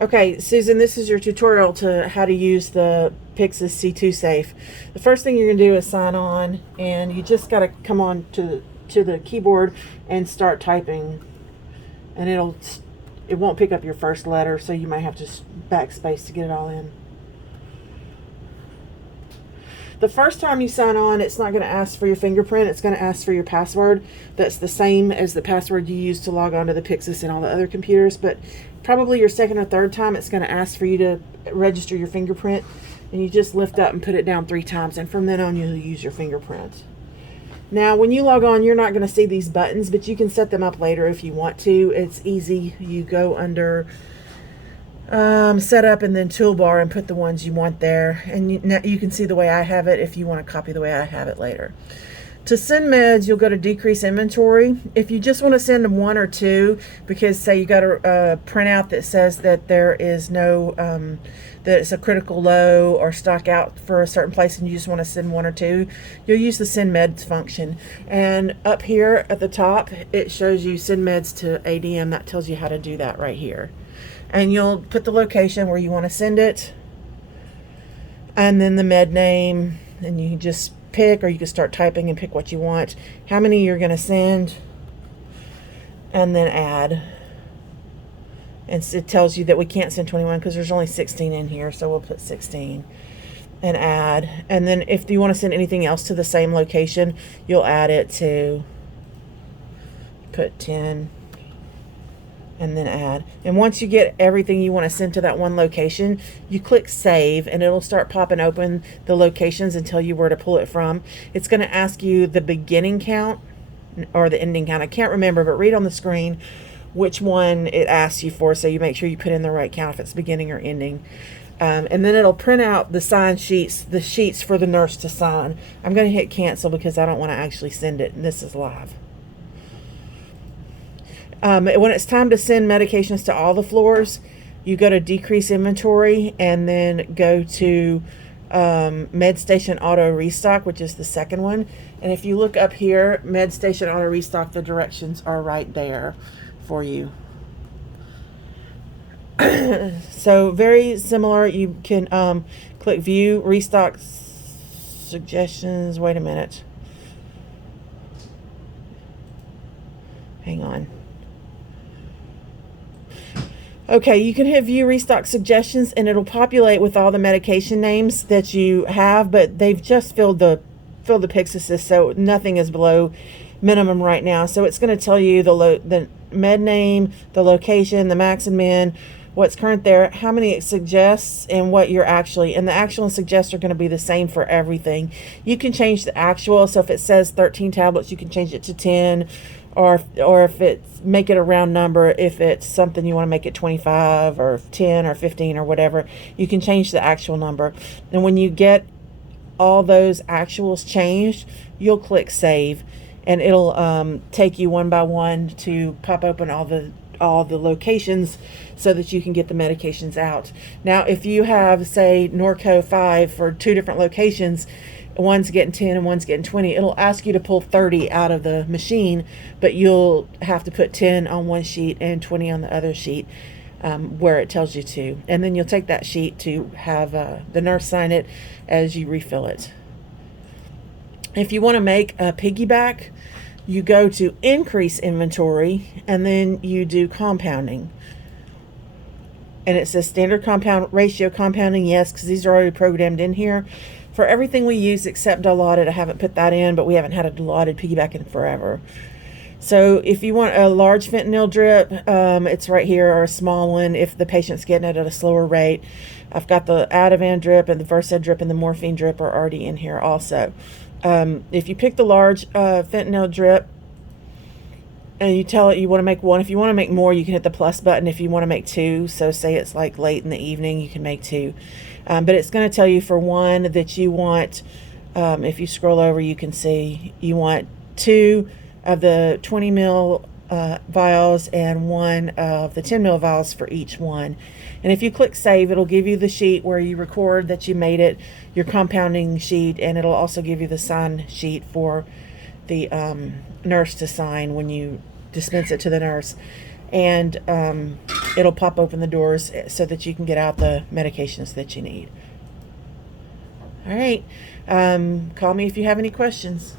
Okay, Susan, this is your tutorial to how to use the Pyxis C2 Safe. The first thing you're going to do is sign on, and you just got to come on to the keyboard and start typing. And it won't pick up your first letter, so you might have to backspace to get it all in. The first time you sign on, it's not going to ask for your fingerprint. It's going to ask for your password. That's the same as the password you use to log on to the Pyxis and all the other computers. But probably your second or third time, it's going to ask for you to register your fingerprint. And you just lift up and put it down 3 times. And from then on, you'll use your fingerprint. Now, when you log on, you're not going to see these buttons, but you can set them up later if you want to. It's easy. You go under setup and then toolbar and put the ones you want there, and now you can see the way I have it if you want to copy the way I have it later. To send meds, you'll go to decrease inventory. If you just want to send them 1 or 2, because say you got a printout that says that there is no that it's a critical low or stock out for a certain place and you just want to send 1 or 2, you'll use the send meds function. And up here at the top, it shows you send meds to ADM. That tells you how to do that right here. And you'll put the location where you want to send it, and then the med name, and you can just pick, or you can start typing and pick what you want, how many you're going to send, and then add. And it tells you that we can't send 21 because there's only 16 in here, so we'll put 16 and add. And then if you want to send anything else to the same location, you'll add it to put 10 and then add. And once you get everything you want to send to that one location, you click save, and it'll start popping open the locations and tell you where to pull it from. It's going to ask you the beginning count or the ending count. I can't remember, but read on the screen which one it asks you for, so you make sure you put in the right count if it's beginning or ending. And then it'll print out the sign sheets, the sheets for the nurse to sign. I'm going to hit cancel because I don't want to actually send it, and this is live. When it's time to send medications to all the floors, you go to decrease inventory and then go to MedStation Auto Restock, which is the second one. And if you look up here, MedStation Auto Restock, the directions are right there for you. So very similar. You can click View Restock Suggestions. Wait a minute. Hang on. Okay, you can hit View Restock Suggestions, and it'll populate with all the medication names that you have, but they've just filled the Pyxis, so nothing is below minimum right now. So it's going to tell you the med name, the location, the max and min, what's current there, how many it suggests, and what you're actually, and the actual and suggest are going to be the same for everything. You can change the actual, so if it says 13 tablets, you can change it to 10, or if it's, make it a round number. If it's something you want to make it 25 or 10 or 15 or whatever, you can change the actual number. And when you get all those actuals changed, you'll click save, and it'll take you one by one to pop open all the locations so that you can get the medications out. Now, if you have, say, Norco 5 for 2 different locations, one's getting 10 and one's getting 20, it'll ask you to pull 30 out of the machine, but you'll have to put 10 on one sheet and 20 on the other sheet, where it tells you to. And then you'll take that sheet to have the nurse sign it as you refill it. If you want to make a piggyback, you go to increase inventory, and then you do compounding. And it says standard compound ratio compounding, yes, because these are already programmed in here. For everything we use except Dilaudid, I haven't put that in, but we haven't had a Dilaudid piggyback in forever. So if you want a large fentanyl drip, it's right here, or a small one if the patient's getting it at a slower rate. I've got the Ativan drip and the Versed drip and the morphine drip are already in here also. If you pick the large fentanyl drip and you tell it you want to make 1, if you want to make more, you can hit the plus button. If you want to make 2, so say it's like late in the evening, you can make 2. But it's going to tell you for 1 that you want, if you scroll over, you can see you want 2 of the 20 mil vials and 1 of the 10 mil vials for each one. And if you click save, it'll give you the sheet where you record that you made it, your compounding sheet, and it'll also give you the sign sheet for the nurse to sign when you dispense it to the nurse. and it'll pop open the doors so that you can get out the medications that you need. All right. Call me if you have any questions.